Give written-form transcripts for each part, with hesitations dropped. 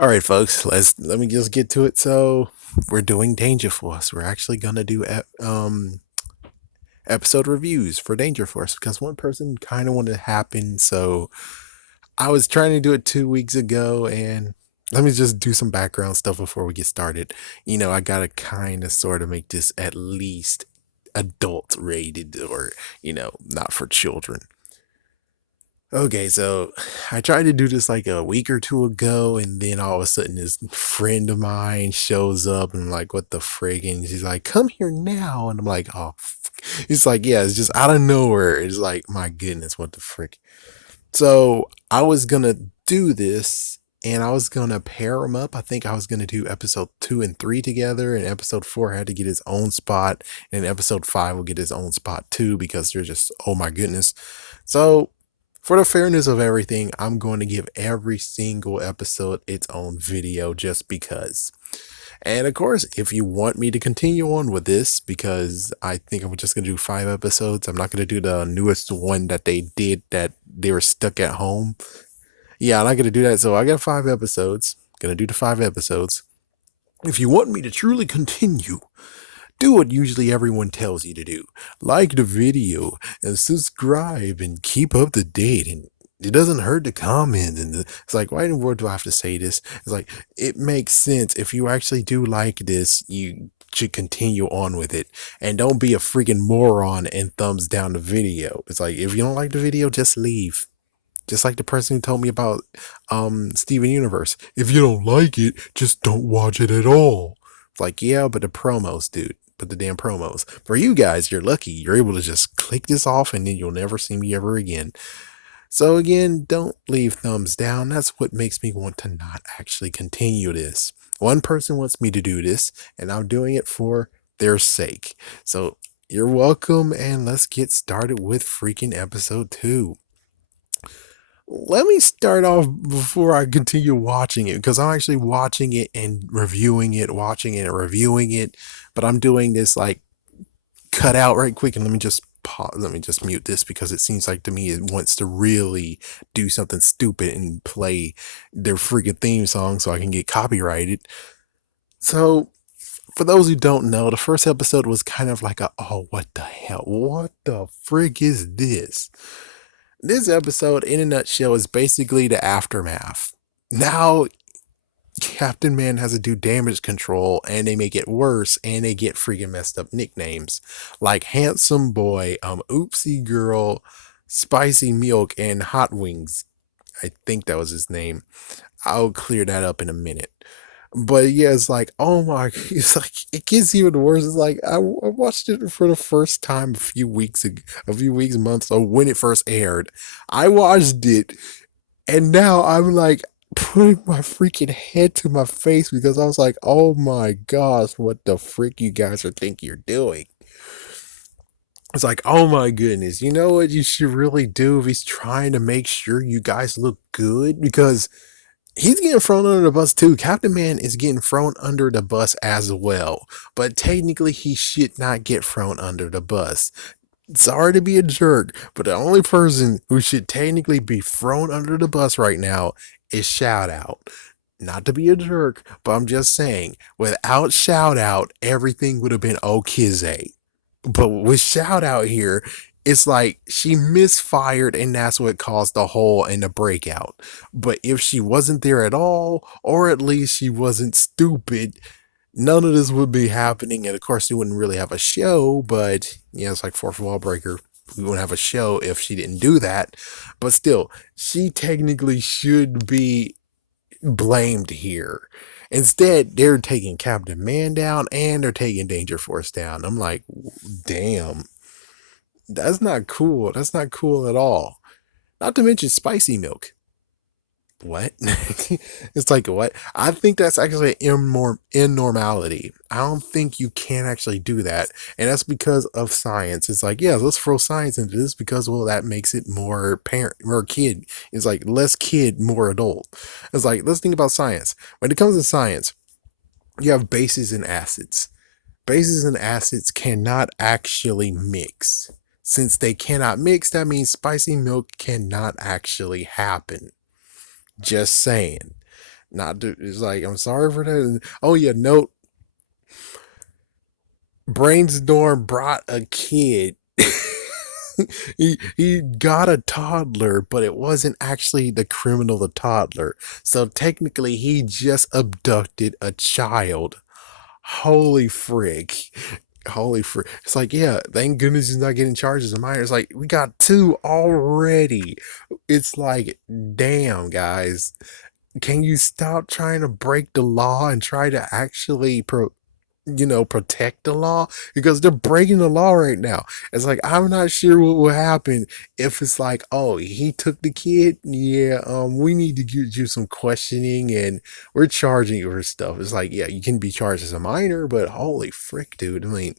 All right, folks, let me just get to it. So we're doing Danger Force. We're actually gonna do episode reviews for Danger Force because one person kind of wanted to happen. So I was trying to do it 2 weeks ago, and let me just do some background stuff before we get started. I gotta kind of sort of make this at least adult rated, or not for children. Okay, so I tried to do this like a week or two ago, and then all of a sudden this friend of mine shows up, and I'm like, what the frig? And she's like, come here now. And I'm like, oh, it's like, yeah, it's just out of nowhere. It's like, my goodness, what the frick? So I was gonna do this, and I was gonna pair them up. I think I was gonna do episode 2 and 3 together, and episode 4 had to get his own spot, and episode 5 will get his own spot too, because they're just, oh my goodness. So for the fairness of everything, I'm going to give every single episode its own video just because. And of course, if you want me to continue on with this, because I think I'm just going to do 5 episodes, I'm not going to do the newest one that they did that they were stuck at home. Yeah, I'm not going to do that. So I got 5 episodes. Gonna do the 5 episodes. If you want me to truly continue, do what usually everyone tells you to do. Like the video and subscribe and keep up to date. And it doesn't hurt to comment. And it's like, why in the world do I have to say this? It's like, it makes sense. If you actually do like this, you should continue on with it. And don't be a freaking moron and thumbs down the video. It's like, if you don't like the video, just leave. Just like the person who told me about Steven Universe. If you don't like it, just don't watch it at all. It's like, yeah, but the promos, dude. But the damn promos. For you guys, you're lucky. You're able to just click this off and then you'll never see me ever again. So again, don't leave thumbs down. That's what makes me want to not actually continue this. One person wants me to do this, and I'm doing it for their sake. So you're welcome, and let's get started with freaking episode 2. Let me start off before I continue watching it, because I'm actually watching it and reviewing it, watching it and reviewing it. But I'm doing this like cut out right quick, and let me just pause, let me just mute this because it seems like to me it wants to really do something stupid and play their freaking theme song so I can get copyrighted. So for those who don't know, the first episode was kind of like a, oh, what the hell? What the frig is this? This episode, in a nutshell, is basically the aftermath. Now, Captain Man has to do damage control, and they make it worse, and they get freaking messed up nicknames like Handsome Boy, Oopsie Girl, Spicy Milk, and Hot Wings. I think that was his name. I'll clear that up in a minute. But yeah, it's like, oh my, it's like, it gets even worse. It's like, I watched it for the first time a few weeks ago, a few weeks, months ago when it first aired. I watched it, and now I'm like putting my freaking head to my face because I was like, oh my gosh, what the frick you guys are think you're doing? It's like, oh my goodness, you know what you should really do if he's trying to make sure you guys look good? Because he's getting thrown under the bus too. Captain Man is getting thrown under the bus as well. But technically, he should not get thrown under the bus. Sorry to be a jerk, but the only person who should technically be thrown under the bus right now is Shout Out. Not to be a jerk, but I'm just saying, without Shout Out, everything would have been okay. But with Shout Out here, it's like she misfired, and that's what caused the hole and the breakout. But if she wasn't there at all, or at least she wasn't stupid, none of this would be happening. And of course, we wouldn't really have a show, but yeah, it's like fourth wall breaker. We wouldn't have a show if she didn't do that. But still, she technically should be blamed here. Instead, they're taking Captain Man down and they're taking Danger Force down. I'm like, damn, that's not cool. That's not cool at all. Not to mention Spicy Milk. What? It's like, what? I think that's actually an abnormality. I don't think you can actually do that. And that's because of science. It's like, yeah, let's throw science into this because, well, that makes it more parent, more kid. It's like less kid, more adult. It's like, let's think about science. When it comes to science, you have bases and acids. Bases and acids cannot actually mix. Since they cannot mix, that means spicy milk cannot actually happen. Just saying. Not to, it's like, I'm sorry for that. Oh yeah, note, Brainstorm brought a kid. He got a toddler, but it wasn't actually the criminal, the toddler. So technically, he just abducted a child. Holy frick. Holy frick. It's like, yeah, thank goodness he's not getting charged as a minor. It's like, we got two already. It's like, damn, guys. Can you stop trying to break the law and try to actually protect the law, because they're breaking the law right now. It's like, I'm not sure what will happen if it's like, oh, he took the kid. Yeah, we need to give you some questioning and we're charging you for stuff. It's like, yeah, you can be charged as a minor, but holy frick, dude. I mean,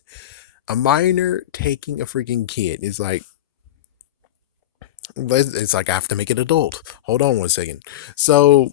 a minor taking a freaking kid is like, it's like, I have to make it adult. Hold on one second. So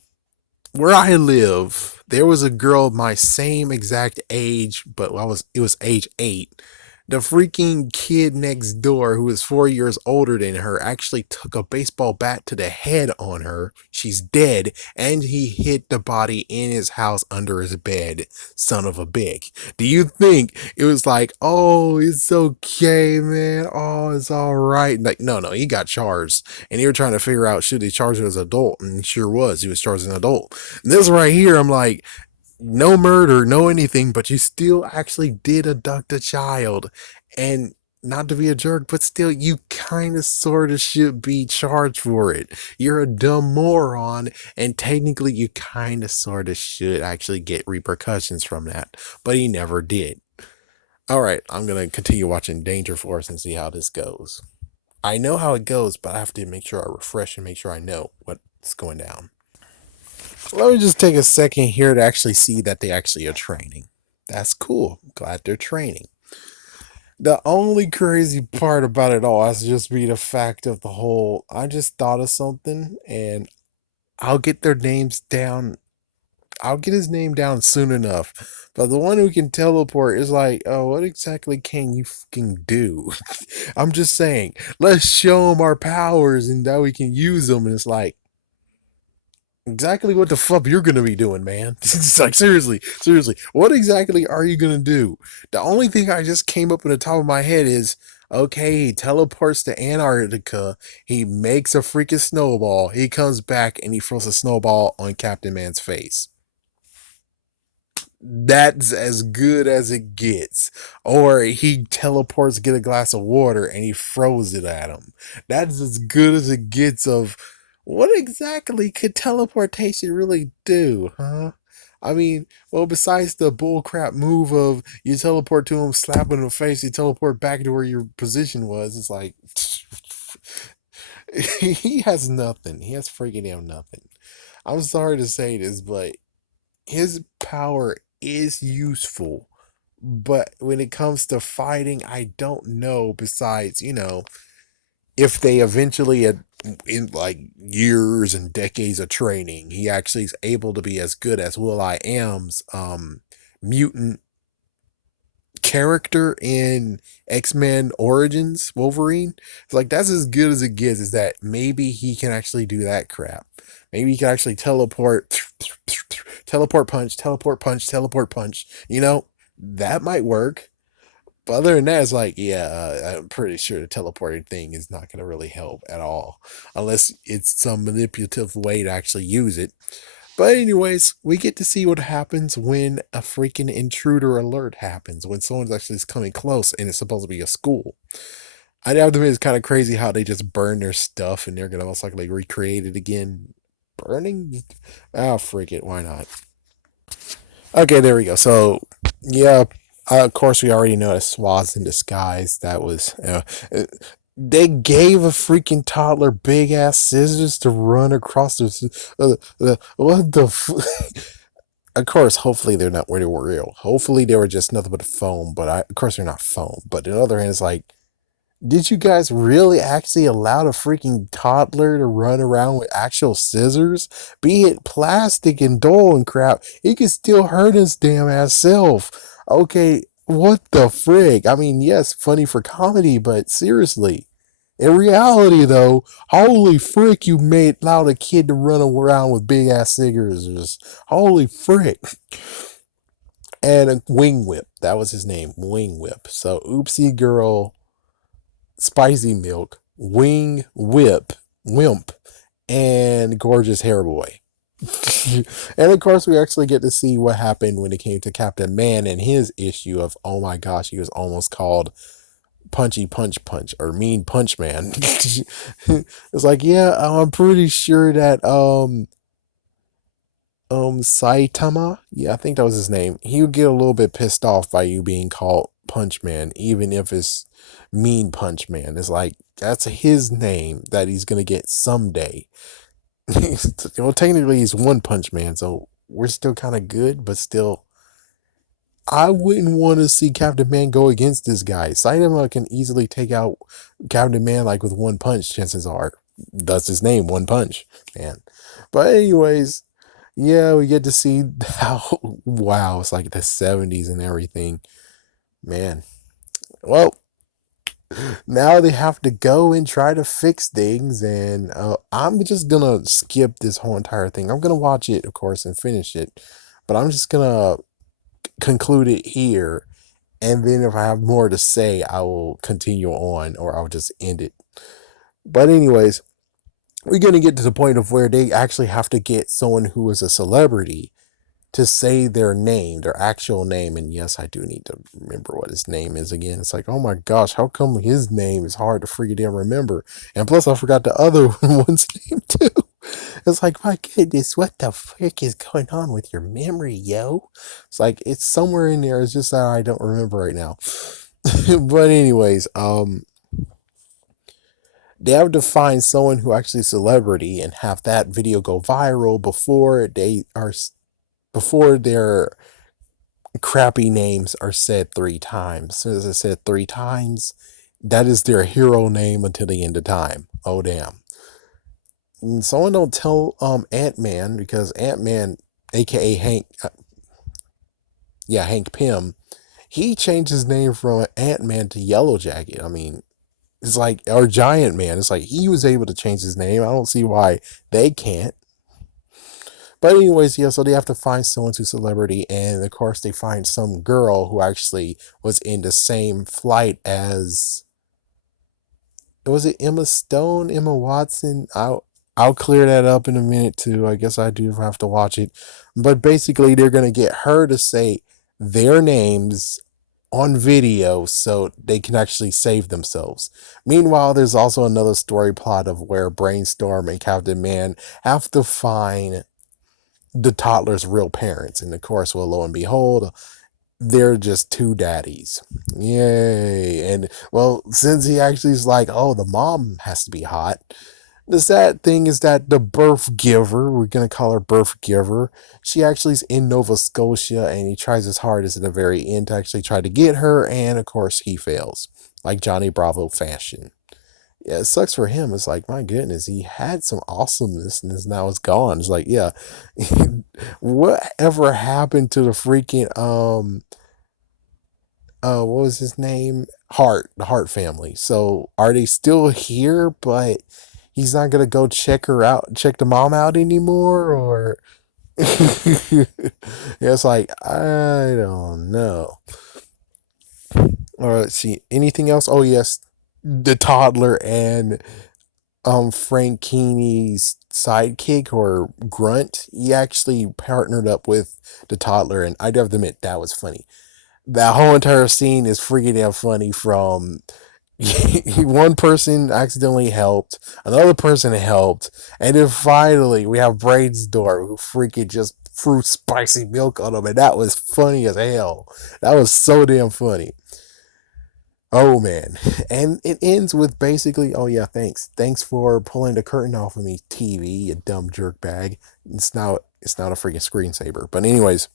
where I live, there was a girl my same exact age, but it was age 8. The freaking kid next door, who was 4 years older than her, actually took a baseball bat to the head on her. She's dead, and he hid the body in his house under his bed. Son of a bitch. Do you think it was like, oh, it's okay, man? Oh, it's all right. Like, no, no, he got charged, and they were trying to figure out, should they charge him as an adult, and he sure was. He was charged as an adult. And this right here, I'm like, no murder, no anything, but you still actually did abduct a child. And not to be a jerk, but still, you kind of sort of should be charged for it. You're a dumb moron, and technically, you kind of sort of should actually get repercussions from that. But he never did. All right, I'm going to continue watching Danger Force and see how this goes. I know how it goes, but I have to make sure I refresh and make sure I know what's going down. Let me just take a second here to actually see that they actually are training. That's cool. Glad they're training. The only crazy part about it all has to just be the fact of the whole. I just thought of something, and I'll get their names down. I'll get his name down soon enough. But the one who can teleport is like, oh, what exactly can you fucking do? I'm just saying, let's show him our powers and that we can use them. And it's like, exactly what the fuck you're gonna be doing, man. It's like, seriously, seriously, what exactly are you gonna do? The only thing I just came up in the top of my head is, okay, he teleports to Antarctica, he makes a freaking snowball, he comes back and he throws a snowball on Captain Man's face. That's as good as it gets. Or he teleports to get a glass of water and he throws it at him. That's as good as it gets of what exactly could teleportation really do, huh? I mean, well, besides the bullcrap move of you teleport to him, slap him in the face, you teleport back to where your position was, it's like he has nothing. He has freaking damn nothing. I'm sorry to say this, but his power is useful, but when it comes to fighting, I don't know. Besides, if they eventually, in like years and decades of training, he actually is able to be as good as Will I Am's mutant character in X-Men Origins Wolverine. It's like, that's as good as it gets, is that maybe he can actually do that crap. Maybe he can actually teleport punch, teleport punch, teleport punch. That might work. But other than that, it's like, yeah, I'm pretty sure the teleporting thing is not going to really help at all, unless it's some manipulative way to actually use it. But anyways, we get to see what happens when a freaking intruder alert happens, when someone's actually coming close and it's supposed to be a school. I'd have to admit, it's kind of crazy how they just burn their stuff and they're going to most likely recreate it again. Burning? Oh, freak it. Why not? Okay, there we go. So, yeah, of course, we already know that SWAT's in disguise. That was. They gave a freaking toddler big ass scissors to run across what the. Of course, hopefully they're not really real. Hopefully they were just nothing but foam. But of course, they're not foam. But on the other hand, it's like, did you guys really actually allow a freaking toddler to run around with actual scissors? Be it plastic and dull and crap, he could still hurt his damn ass self. Okay, what the frig? I mean, yes, funny for comedy, but seriously. In reality, though, holy frick, you made allowed a kid to run around with big ass cigarettes. Holy frick. And a wing whip. That was his name, Wing Whip. So, Oopsie Girl, Spicy Milk, Wing Whip, Wimp, and Gorgeous Hair Boy. And of course, we actually get to see what happened when it came to Captain Man and his issue of, oh my gosh, he was almost called Punchy Punch Punch or Mean Punch Man. It's like, yeah, I'm pretty sure that Saitama, yeah, I think that was his name. He would get a little bit pissed off by you being called Punch Man, even if it's Mean Punch Man. It's like that's his name that he's gonna get someday. Technically he's One Punch Man, so we're still kind of good, but still, I wouldn't want to see Captain Man go against this guy. Saitama can easily take out Captain Man like with one punch. Chances are, that's his name, One Punch Man. But anyways, yeah, we get to see how wow, it's like the 70s and everything. Man. Well, now they have to go and try to fix things, and I'm just gonna skip this whole entire thing. I'm gonna watch it, of course, and finish it, but I'm just gonna conclude it here. And then if I have more to say, I will continue on or I'll just end it. But anyways, we're going to get to the point of where they actually have to get someone who is a celebrity to say their name, their actual name. And yes, I do need to remember what his name is again. It's like, oh my gosh, how come his name is hard to freaking remember? And plus, I forgot the other one's name too. It's like, my goodness, what the frick is going on with your memory, yo? It's like, it's somewhere in there. It's just that I don't remember right now. But anyways, they have to find someone who actually is a celebrity and have that video go viral before their crappy names are said 3 times. So as I said 3 times, that is their hero name until the end of time. Oh damn. And someone don't tell Ant-Man, because Ant-Man, aka Hank, Hank Pym, he changed his name from Ant-Man to Yellow Jacket. I mean, it's like, or Giant Man. It's like he was able to change his name. I don't see why they can't. But anyways, yeah, so they have to find someone to celebrity, and of course they find some girl who actually was in the same flight as, was it Emma Stone, Emma Watson? I'll clear that up in a minute too. I guess I do have to watch it. But basically they're gonna get her to say their names on video so they can actually save themselves. Meanwhile, there's also another story plot of where Brainstorm and Captain Man have to find the toddler's real parents. And of course, well, lo and behold, they're just two daddies. Yay. And well, since he actually is like, oh, the mom has to be hot. The sad thing is that the birth giver, we're going to call her birth giver, she actually is in Nova Scotia, and he tries his hardest at the very end to actually try to get her. And of course, he fails, like Johnny Bravo fashion. Yeah, it sucks for him. It's like, my goodness, he had some awesomeness and now it's gone. It's like, yeah, whatever happened to the freaking what was his name? The Hart family. So are they still here, but he's not gonna go check her out, check the mom out anymore, or yeah, it's like, I don't know. All right, let's see, anything else? Oh yes, the toddler and Frank Keeney's sidekick or grunt, he actually partnered up with the toddler, and I do have to admit that was funny. That whole entire scene is freaking damn funny. From one person accidentally helped, another person helped, and then finally we have Brainstorm who freaking just threw spicy milk on him, and that was funny as hell. That was so damn funny. Oh man. And it ends with basically, oh yeah, thanks for pulling the curtain off of me, TV, you dumb jerk bag. It's not a freaking screensaver. But anyways,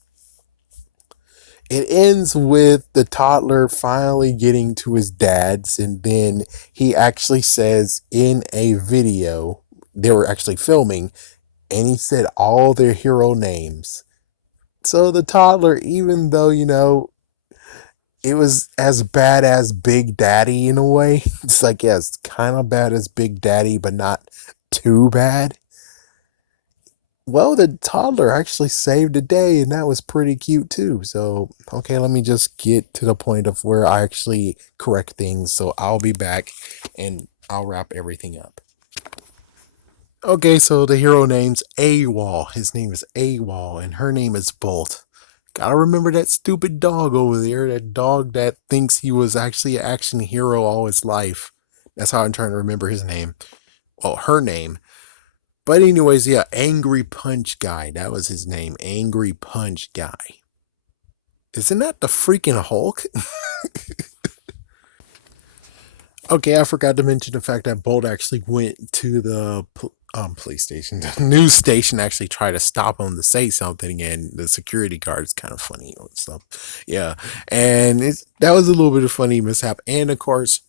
it ends with the toddler finally getting to his dad's, and then he actually says in a video they were actually filming, and he said all their hero names. So the toddler, even though, It was as bad as Big Daddy in a way. It's like, yes, kind of bad as Big Daddy, but not too bad. Well, the toddler actually saved the day, and that was pretty cute too. So, okay, let me just get to the point of where I actually correct things. So, I'll be back and I'll wrap everything up. Okay, so the hero name's AWOL. His name is AWOL, and her name is Bolt. Gotta remember that stupid dog over there, that dog that thinks he was actually an action hero all his life. That's how I'm trying to remember his name. Well, her name. But anyways, yeah, Angry Punch Guy. That was his name. Angry Punch Guy. Isn't that the freaking Hulk? Okay, I forgot to mention the fact that Bolt actually went to the police station. The news station actually tried to stop him to say something, and the security guard is kind of funny and stuff. Yeah, and that was a little bit of funny mishap. And of course,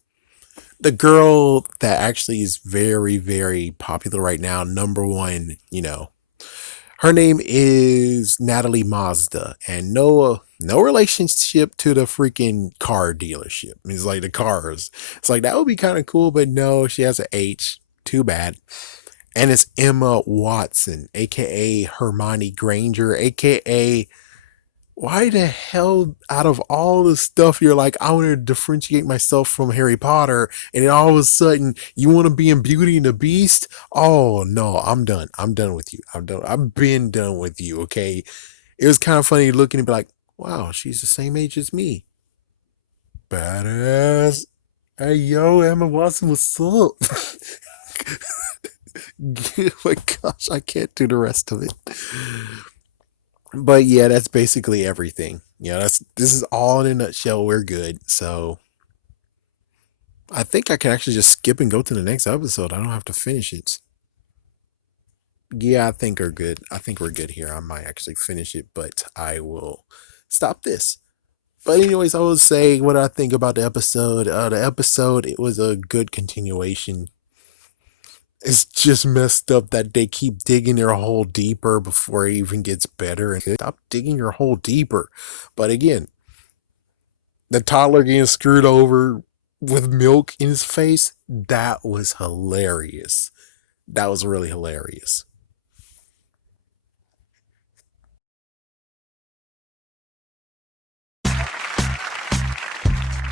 the girl that actually is very, very popular right now, number one, her name is Natalie Mazda, and no relationship to the freaking car dealership. It's like the cars. It's like that would be kind of cool, but no, she has an H. Too bad. And it's Emma Watson, aka Hermione Granger, aka why the hell out of all the stuff you're like, I want to differentiate myself from Harry Potter, and then all of a sudden you want to be in Beauty and the Beast? Oh no, I'm done. I'm done with you. I'm done. I've been done with you. Okay. It was kind of funny looking and be like, wow, she's the same age as me. Badass. Hey yo, Emma Watson, what's up? Oh my gosh, I can't do the rest of it. But yeah, that's basically everything. This is all in a nutshell. We're good. So I think I can actually just skip and go to the next episode. I don't have to finish it. Yeah, I think we're good. I think we're good here. I might actually finish it, but I will stop this. But anyways, I will say what I think about the episode. The episode, it was a good continuation. It's just messed up that they keep digging their hole deeper before it even gets better. And stop digging your hole deeper. But again, the toddler getting screwed over with milk in his face, that was hilarious. That was really hilarious.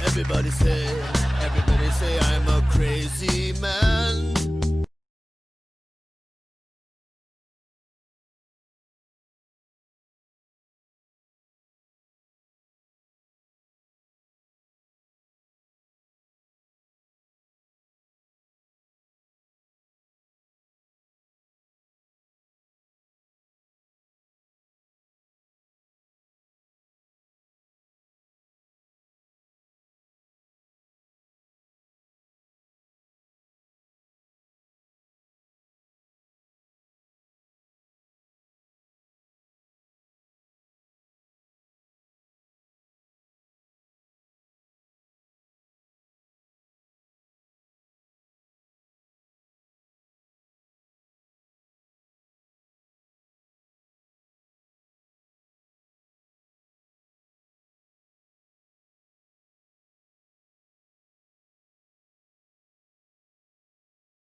Everybody say, everybody say I'm a crazy man.